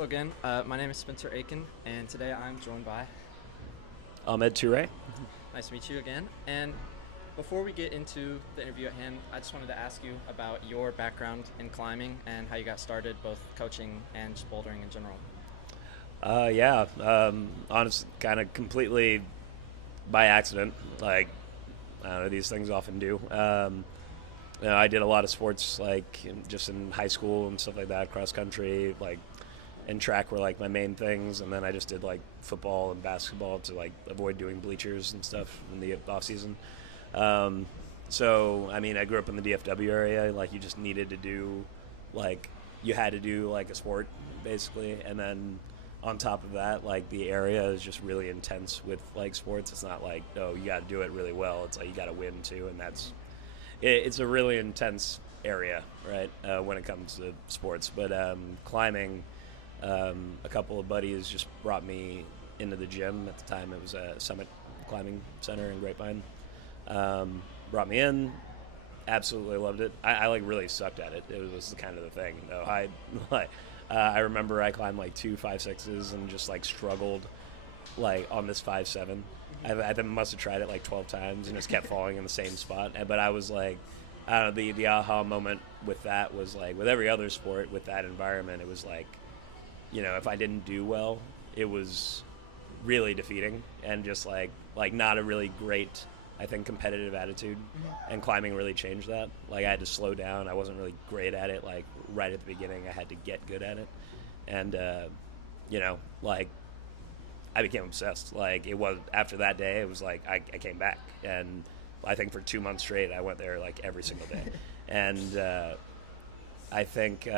Hello again. My name is Spencer Aiken, and today I'm joined by. Ahmed Toure. Nice to meet you again. And before we get into the interview at hand, I just wanted to ask you about your background in climbing and how you got started, both coaching and just bouldering in general. Yeah, honest, kind of completely by accident. Like, I don't know, these things often do. I did a lot of sports, like just in high school and stuff like that, cross country, like, and track were like my main things. And then I just did like football and basketball to like avoid doing bleachers and stuff in the off season. Um, so, I mean, I grew up in the DFW area. Like, you just needed to do, like, you had to do like a sport basically, and then on top of that, like the area is just really intense with like sports. It's not like, oh, you got to do it really well. It's like you got to win too, and it's a really intense area, right? When it comes to sports, but climbing, a couple of buddies just brought me into the gym. At the time, it was a Summit Climbing Center in Grapevine. Brought me in, absolutely loved it. I like really sucked at it. It was kind of the thing though. I remember I climbed like 2 5.6s and just like struggled like on this 5.7. I must have tried it like 12 times and just kept falling in the same spot. But I was like, I don't know, the aha moment with that was like with every other sport with that environment, it was like, if I didn't do well, it was really defeating and just like not a really great, I think, competitive attitude. And climbing really changed that. Like, I had to slow down. I wasn't really great at it. Like, right at the beginning, I had to get good at it. And like, I became obsessed. Like, it was after that day, it was like I came back, and I think for 2 months straight, I went there like every single day. And I think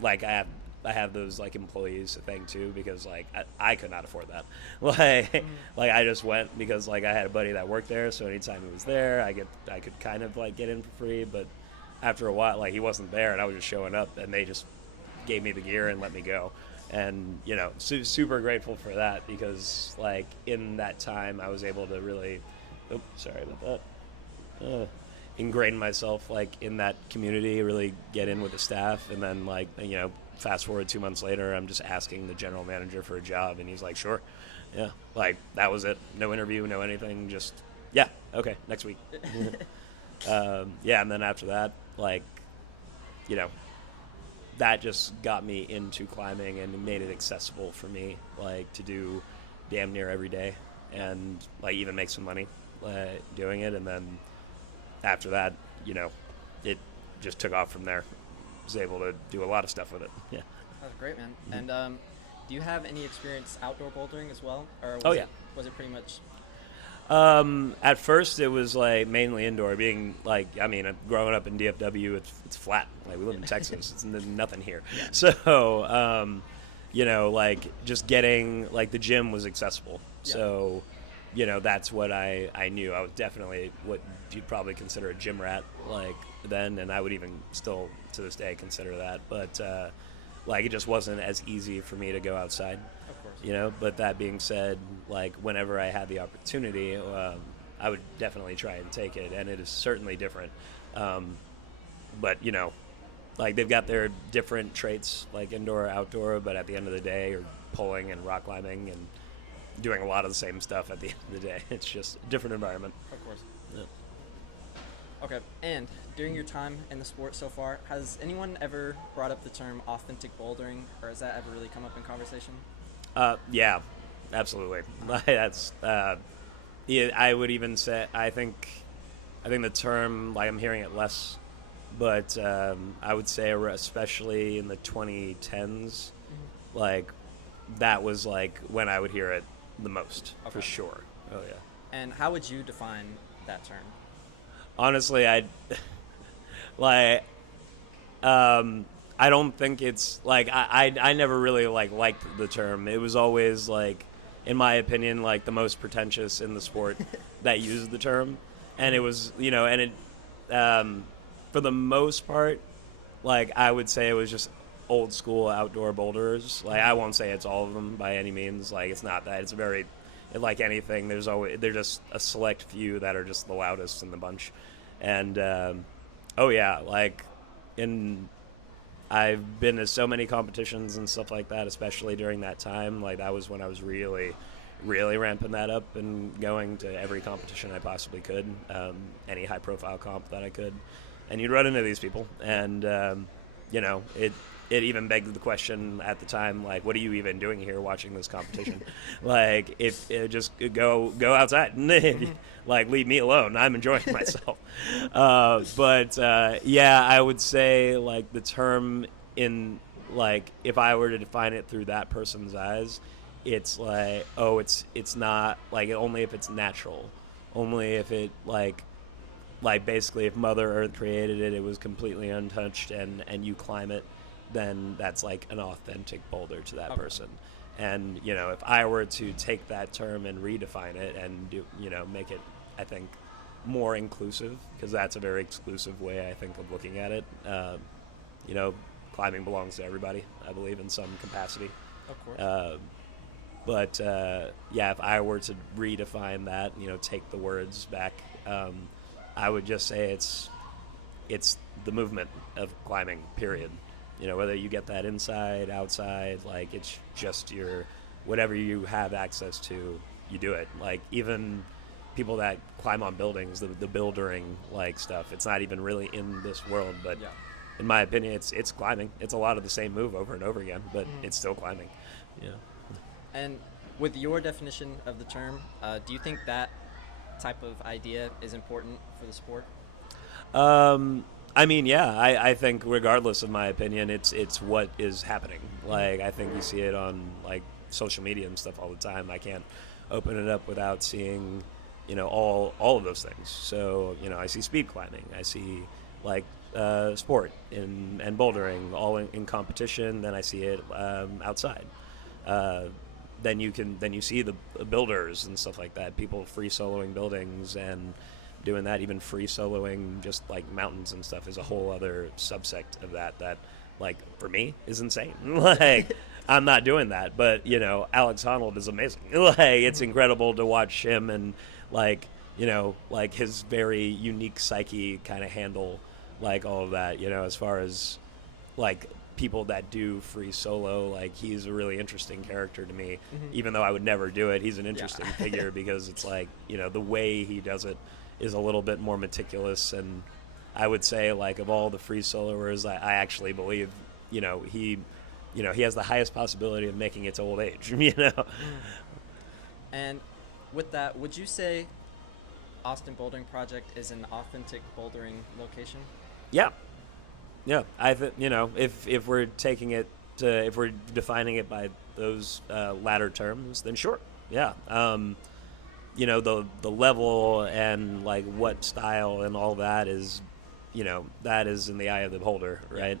like I have those like employees to thank too, because like I could not afford that. Like I just went because like I had a buddy that worked there, so anytime he was there, I could kind of like get in for free. But after a while, like, he wasn't there, and I was just showing up, and they just gave me the gear and let me go. And super grateful for that, because like in that time I was able to really, oh, sorry about that, ingrain myself like in that community, really get in with the staff. And then like, fast forward 2 months later, I'm just asking the general manager for a job, and he's like, sure. Yeah, like, that was it. No interview, no anything, just, yeah, okay, next week. Yeah, and then after that, like, you know that just got me into climbing and made it accessible for me, like, to do damn near every day, and like even make some money doing it. And then after that, it just took off from there. Was able to do a lot of stuff with it. Yeah. That's great, man. And do you have any experience outdoor bouldering as well, or Oh yeah. was it pretty much? At first, it was like mainly indoor. Being like, I mean, growing up in DFW, it's flat. Like, we live in Texas, there's nothing here. Yeah. So, like, just getting like the gym was accessible. Yeah. So, that's what I knew. I was definitely what you'd probably consider a gym rat, like, then, and I would even still to this day consider that. But like, it just wasn't as easy for me to go outside. Of course. But that being said, like, whenever I had the opportunity, I would definitely try and take it, and it is certainly different. But like, they've got their different traits, like indoor, outdoor, but at the end of the day, you're pulling and rock climbing and doing a lot of the same stuff at the end of the day. It's just a different environment. Of course. Yeah. Okay. And during your time in the sport so far, has anyone ever brought up the term authentic bouldering, or has that ever really come up in conversation? Yeah, absolutely. That's yeah, I would even say I think the term, like, I'm hearing it less, but I would say especially in the 2010s, like, that was like when I would hear it the most. Okay. For sure. Oh yeah. And how would you define that term? Honestly, like, I don't think it's like I never really like liked the term. It was always like, in my opinion, like the most pretentious in the sport that used the term. And it was, and it for the most part, like, I would say it was just old school outdoor boulders. Like, I won't say it's all of them by any means. Like, it's not that. It's very, like anything, there's just a select few that are just the loudest in the bunch. And oh yeah, like, in I've been to so many competitions and stuff like that, especially during that time. Like that was when I was really, really ramping that up and going to every competition I possibly could, any high-profile comp that I could. And you'd run into these people, and it even begged the question at the time, like, what are you even doing here watching this competition? Like, if just go outside, like, leave me alone. I'm enjoying myself. Yeah, I would say like the term in like if I were to define it through that person's eyes, it's like, oh, it's not like only if it's natural, only if it like basically if Mother Earth created it, it was completely untouched, and you climb it, then that's like an authentic boulder to that person. And if I were to take that term and redefine it and make it, I think, more inclusive, because that's a very exclusive way I think of looking at it. Climbing belongs to everybody, I believe, in some capacity. Of course. Yeah, if I were to redefine that, take the words back, I would just say it's the movement of climbing, period. Whether you get that inside, outside, like it's just whatever you have access to, you do it. Like even people that climb on buildings, the buildering like stuff, it's not even really in this world, but in my opinion, it's climbing. It's a lot of the same move over and over again, but it's still climbing. And with your definition of the term, do you think that type of idea is important for the sport? I mean, yeah, I think regardless of my opinion, it's what is happening. Like, I think you see it on, like, social media and stuff all the time. I can't open it up without seeing, all of those things. So, I see speed climbing. I see, like, sport and bouldering all in competition. Then I see it outside. Then you see the builders and stuff like that. People free soloing buildings and doing that, even free soloing just like mountains and stuff is a whole other subsect of that like for me is insane. Like I'm not doing that, but Alex Honnold is amazing. Like it's incredible to watch him and like his very unique psyche kind of handle like all of that, as far as like people that do free solo. Like he's a really interesting character to me, even though I would never do it. He's an interesting figure because it's like the way he does it is a little bit more meticulous, and I would say like of all the free soloers, I actually believe he has the highest possibility of making it to old age. And with that, would you say Austin Bouldering Project is an authentic bouldering location? Yeah, I think if we're taking it to, if we're defining it by those latter terms, then sure, yeah. The level and like what style and all that is, that is in the eye of the beholder, right?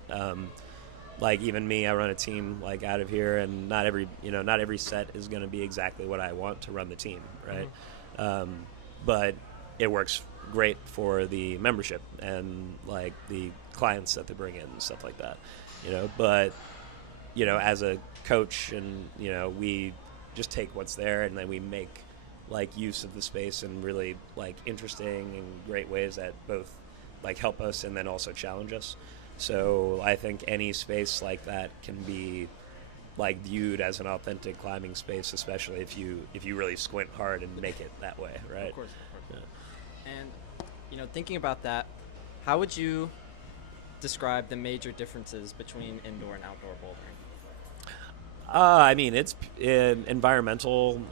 Like even me, I run a team like out of here, and not every set is going to be exactly what I want to run the team, right? But it works great for the membership and like the clients that they bring in and stuff like that, But as a coach, and we just take what's there and then we make like use of the space in really like interesting and great ways that both like help us and then also challenge us. So I think any space like that can be like viewed as an authentic climbing space, especially if you really squint hard and make it that way, right? Of course. Yeah. And thinking about that, how would you describe the major differences between indoor and outdoor bouldering? I mean, it's environmental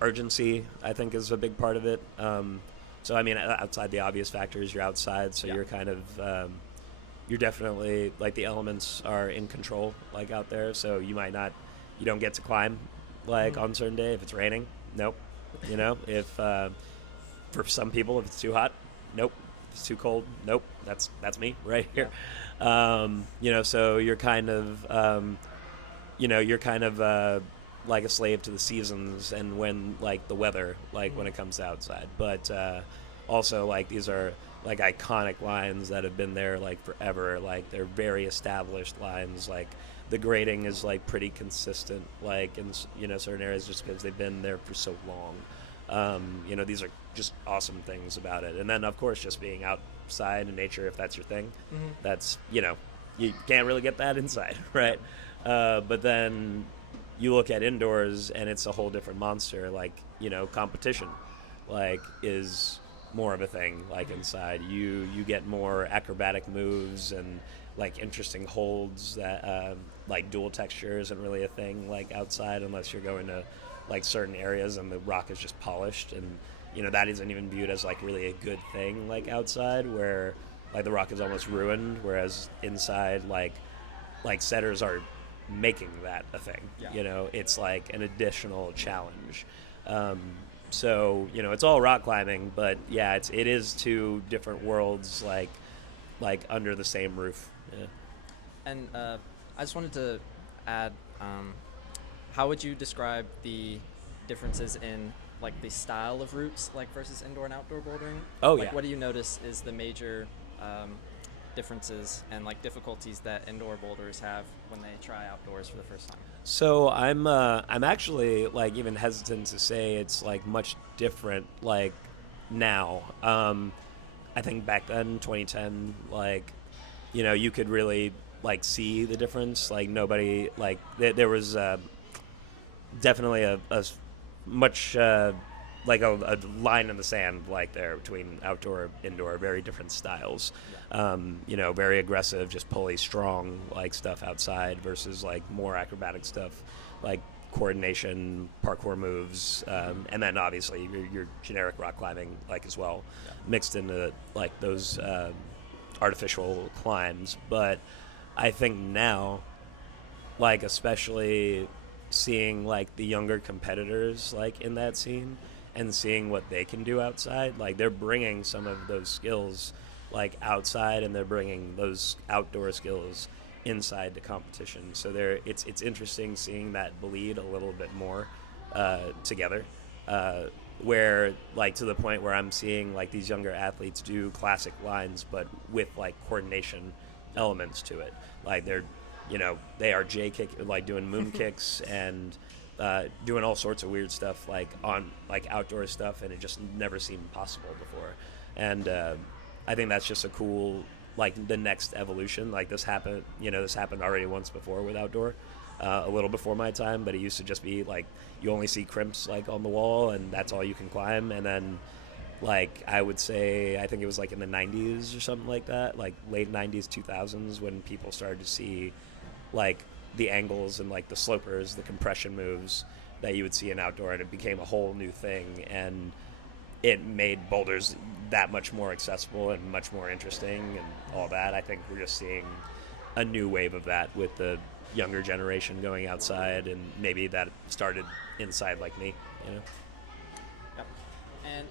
urgency, I think, is a big part of it. So, I mean, outside the obvious factors, you're outside, so you're kind of, you're definitely, like, the elements are in control, like, out there. So you don't get to climb, like, on a certain day. If it's raining, nope. If, for some people, if it's too hot, nope. If it's too cold, nope. That's me right here. So you're kind of, like a slave to the seasons and when like the weather, like when it comes outside. But also like these are like iconic lines that have been there like forever. Like they're very established lines. Like the grading is like pretty consistent, like in certain areas, just because they've been there for so long. These are just awesome things about it. And then of course just being outside in nature, if that's your thing, that's you can't really get that inside, right? But then you look at indoors and it's a whole different monster. Like, competition, like, is more of a thing. Like inside, you get more acrobatic moves and like interesting holds that like dual texture isn't really a thing like outside unless you're going to like certain areas and the rock is just polished, and that isn't even viewed as like really a good thing like outside, where like the rock is almost ruined, whereas inside like setters are making that a thing. It's like an additional challenge. So it's all rock climbing, but yeah, it is two different worlds like under the same roof. Yeah. And I just wanted to add, how would you describe the differences in like the style of routes, like versus indoor and outdoor bouldering? Oh, like, yeah. what do you notice is the major differences and like difficulties that indoor boulders have when they try outdoors for the first time? So I'm actually like even hesitant to say it's like much different like now. I think back then, 2010, like you could really like see the difference. Like nobody like there was definitely a much like a line in the sand like there between outdoor indoor, very different styles. Very aggressive, just pulley strong like stuff outside versus like more acrobatic stuff like coordination, parkour moves, and then obviously your generic rock climbing like as well, mixed into like those artificial climbs. But I think now, like especially seeing like the younger competitors like in that scene and seeing what they can do outside, like they're bringing some of those skills like outside, and they're bringing those outdoor skills inside the competition. So it's interesting seeing that bleed a little bit more together, where like to the point where I'm seeing like these younger athletes do classic lines but with like coordination elements to it. Like they are J kick, like doing moon kicks and doing all sorts of weird stuff like on like outdoor stuff, and it just never seemed possible before. And I think that's just a cool like the next evolution. Like this happened already once before with outdoor, a little before my time, but it used to just be like you only see crimps like on the wall and that's all you can climb. And then like I would say I think it was like in the 90s or something like that, like late 90s 2000s, when people started to see like the angles and like the slopers, the compression moves that you would see in outdoor, and it became a whole new thing, and it made boulders that much more accessible and much more interesting and all that. I think we're just seeing a new wave of that with the younger generation going outside, and maybe that started inside like me. Yep. And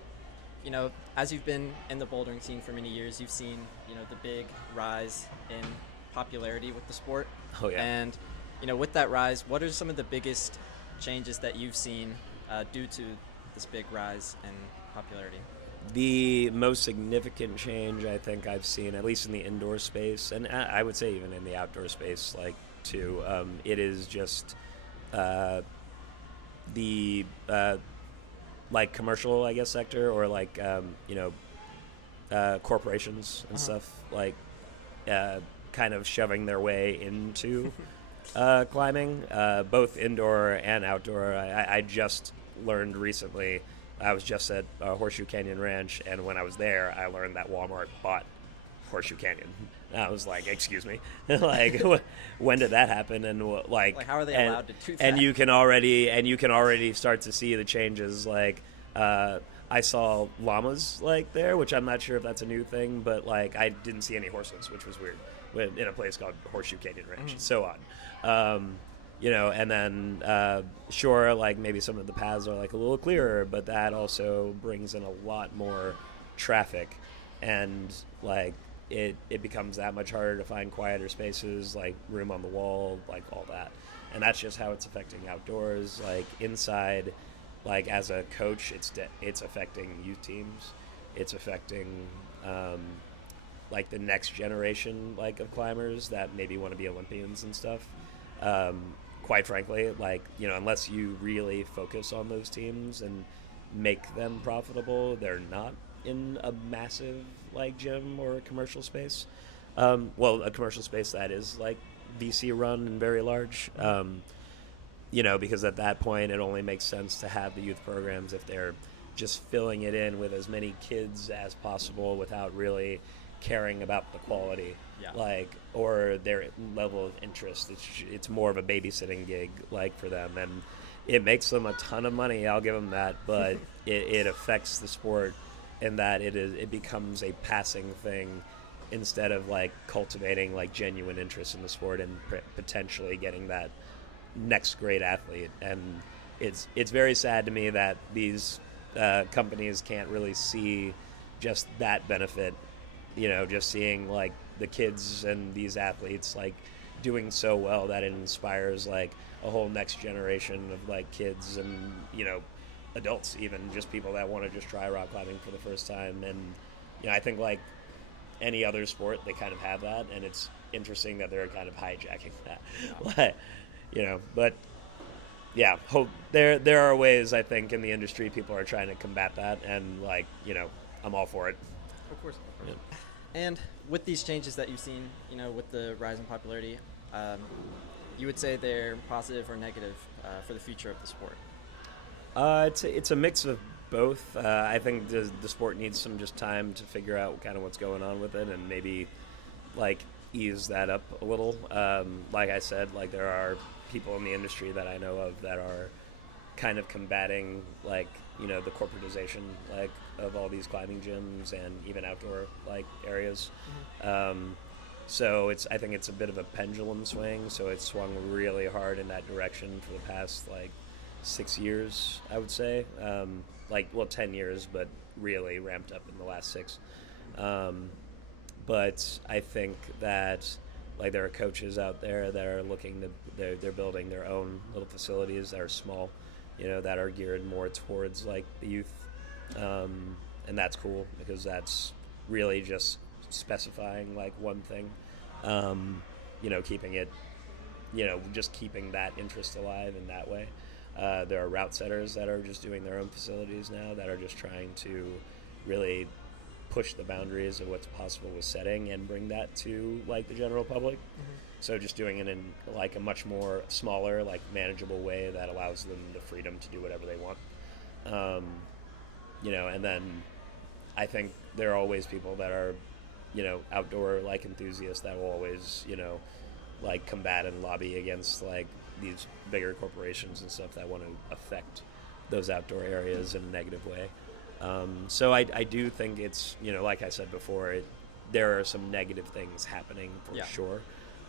as you've been in the bouldering scene for many years, you've seen the big rise in popularity with the sport. Oh yeah. And with that rise, what are some of the biggest changes that you've seen due to this big rise in popularity? The most significant change I think I've seen, at least in the indoor space, and I would say even in the outdoor space, like too, it is just the like commercial, I guess, sector, or like corporations and stuff like kind of shoving their way into climbing, both indoor and outdoor. I just learned recently. I was just at Horseshoe Canyon Ranch, and when I was there, I learned that Walmart bought Horseshoe Canyon. And I was like, "Excuse me, like when did that happen?" And like how are they allowed to do that? And you can already start to see the changes. Like I saw llamas like there, which I'm not sure if that's a new thing, but like I didn't see any horses, which was weird. In a place called Horseshoe Canyon Ranch, it's so odd. And then sure, like maybe some of the paths are like a little clearer, but that also brings in a lot more traffic, and like it becomes that much harder to find quieter spaces, like room on the wall, like all that. And that's just how it's affecting outdoors. Like inside, like as a coach, it's affecting youth teams. It's affecting like the next generation like of climbers that maybe want to be Olympians and stuff. Quite frankly, like unless you really focus on those teams and make them profitable, they're not in a massive like gym or commercial space. Well, a commercial space that is like VC run and very large. Because at that point it only makes sense to have the youth programs if they're just filling it in with as many kids as possible without really caring about the quality, Yeah. or their level of interest. It's more of a babysitting gig, for them, and it makes them a ton of money. I'll give them that, but it affects the sport in that it becomes a passing thing instead of cultivating genuine interest in the sport and potentially getting that next great athlete. And it's very sad to me that these companies can't really see just that benefit, just seeing the kids and these athletes doing so well that it inspires a whole next generation of kids and adults, even just people that want to just try rock climbing for the first time. And I think any other sport, they kind of have that, and it's interesting that they're kind of hijacking that. But yeah, there are ways, I think, in the industry people are trying to combat that, and I'm all for it. Of course. Yeah. And with these changes that you've seen, with the rise in popularity, you would say they're positive or negative for the future of the sport? It's a mix of both. I think the sport needs some just time to figure out kind of what's going on with it, and maybe ease that up a little. Like I said, there are people in the industry that I know of that are kind of combating the corporatization of all these climbing gyms and even outdoor areas. So I think it's a bit of a pendulum swing. So it's swung really hard in that direction for the past 6 years, I would say. 10 years, but really ramped up in the last 6. But I think that there are coaches out there that are they're building their own little facilities that are small, that are geared more towards the youth, and that's cool because that's really just specifying one thing, keeping it, just keeping that interest alive in that way. There are route setters that are just doing their own facilities now that are just trying to really push the boundaries of what's possible with setting and bring that to the general public. So just doing it in a much more smaller, manageable way that allows them the freedom to do whatever they want. And then I think there are always people that are, outdoor enthusiasts that will always, combat and lobby against these bigger corporations and stuff that want to affect those outdoor areas in a negative way. So I do think it's, like I said before, there are some negative things happening for sure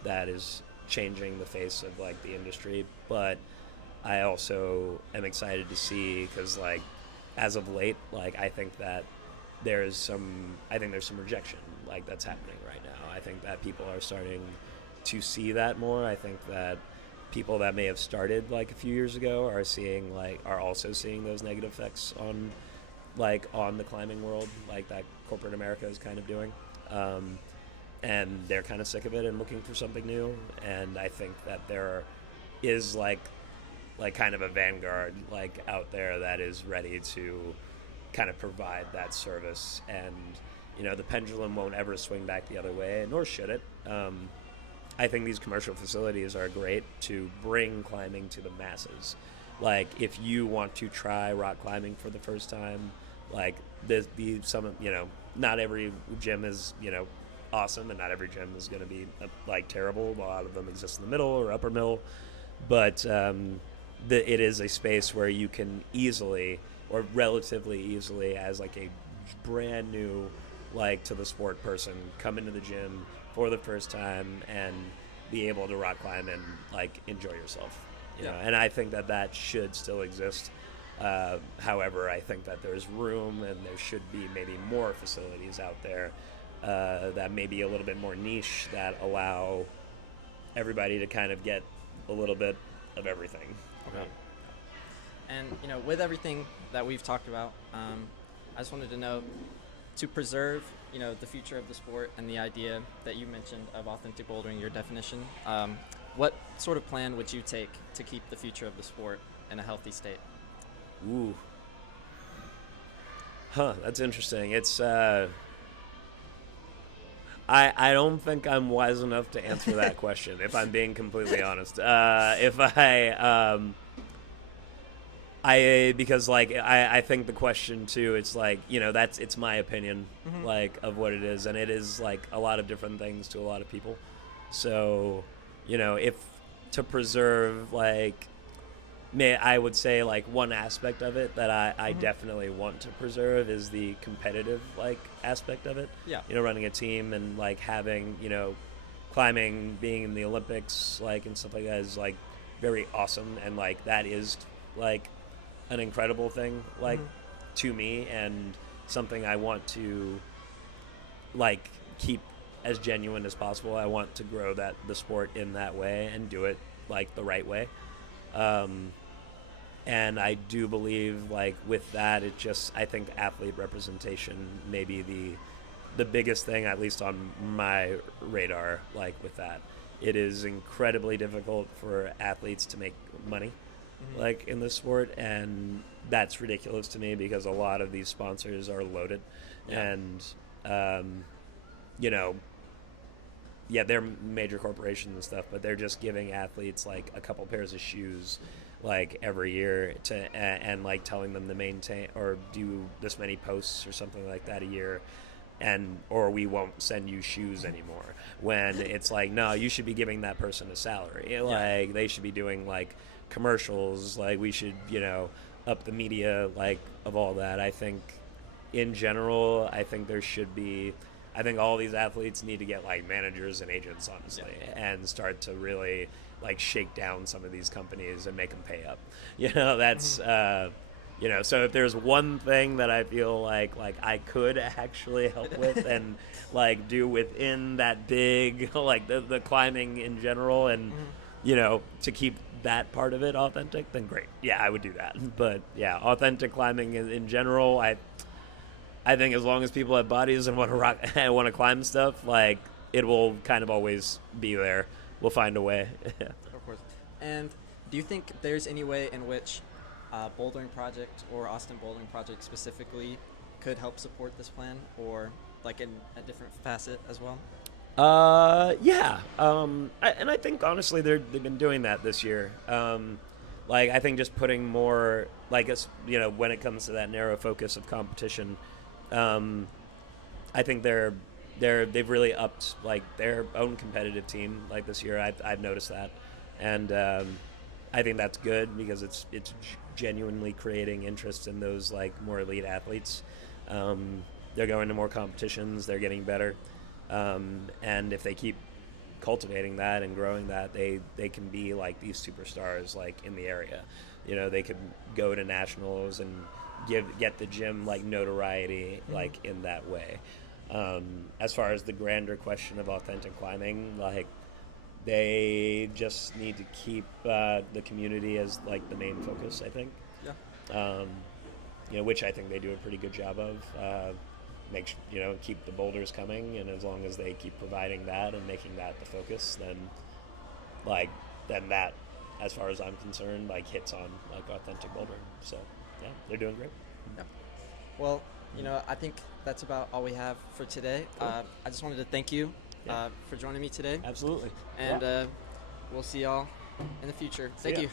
that is changing the face of the industry. But I also am excited to see because as of late, I think that there's some rejection that's happening right now. I think that people are starting to see that more. I think that people that may have started a few years ago are also seeing those negative effects on the climbing world, that corporate America is kind of doing. And they're kind of sick of it and looking for something new. And I think that there is kind of a vanguard out there that is ready to kind of provide that service. And, the pendulum won't ever swing back the other way, nor should it. I think these commercial facilities are great to bring climbing to the masses. If you want to try rock climbing for the first time, not every gym is, awesome, and not every gym is going to be terrible. A lot of them exist in the middle or upper middle, but it is a space where you can easily, or relatively easily, as a brand new to the sport person, come into the gym for the first time and be able to rock climb and enjoy yourself. And I think that should still exist. However, I think that there's room and there should be maybe more facilities out there that may be a little bit more niche that allow everybody to kind of get a little bit of everything. Okay. And with everything that we've talked about, I just wanted to know, to preserve the future of the sport and the idea that you mentioned of authentic bouldering, your definition, what sort of plan would you take to keep the future of the sport in a healthy state? Ooh. That's interesting. It's I don't think I'm wise enough to answer that question, if I'm being completely honest. If because like I think the question too, it's like, it's my opinion, like, of what it is, and it is like a lot of different things to a lot of people. So, if to preserve, like, I would say, like, one aspect of it that I definitely want to preserve is the competitive, like, aspect of it. Yeah. Running a team and, like, having, climbing, being in the Olympics, like, and stuff like that is, like, very awesome. And, like, that is, like, an incredible thing, like, to me, and something I want to, like, keep as genuine as possible. I want to grow the sport in that way and do it, like, the right way. And I do believe, like, with that, I think athlete representation may be the biggest thing, at least on my radar, like, with that. It is incredibly difficult for athletes to make money, like, in this sport, and that's ridiculous to me because a lot of these sponsors are loaded. Yeah. And, they're major corporations and stuff, but they're just giving athletes, like, a couple pairs of shoes, like, every year and like, telling them to maintain or do this many posts or something like that a year, or we won't send you shoes anymore, when it's like, no, you should be giving that person a salary. Like, they should be doing, like, commercials, like, we should, up the media, like, of all that. I think in general, I think all these athletes need to get, like, managers and agents, honestly, and start to really, like, shake down some of these companies and make them pay up. That's, so if there's one thing that I feel like I could actually help with and, like, do within that big, like, the climbing in general, and, to keep that part of it authentic, then great. Yeah, I would do that. But, yeah, authentic climbing in general, I think as long as people have bodies and want to rock and want to climb stuff, like, it will kind of always be there. We'll find a way. Of course. And do you think there's any way in which Bouldering Project or Austin Bouldering Project specifically could help support this plan, or, like, in a different facet as well? Yeah. And I think, honestly, they've been doing that this year. Like, I think just putting more, like, when it comes to that narrow focus of competition, I think they've really upped, like, their own competitive team, like, this year. I've noticed that, and I think that's good because it's genuinely creating interest in those, like, more elite athletes. They're going to more competitions. They're getting better, and if they keep cultivating that and growing that, they can be, like, these superstars, like, in the area. They could go to nationals and get the gym, like, notoriety, like, in that way. As far as the grander question of authentic climbing, like, they just need to keep the community as, like, the main focus, I think. Which I think they do a pretty good job of. Keep the boulders coming, and as long as they keep providing that and making that the focus, then that, as far as I'm concerned, like, hits on, like, authentic bouldering. So, yeah, they're doing great. Yeah. Well, I think that's about all we have for today. Cool. I just wanted to thank you for joining me today. Absolutely. And we'll see y'all in the future. Thank you.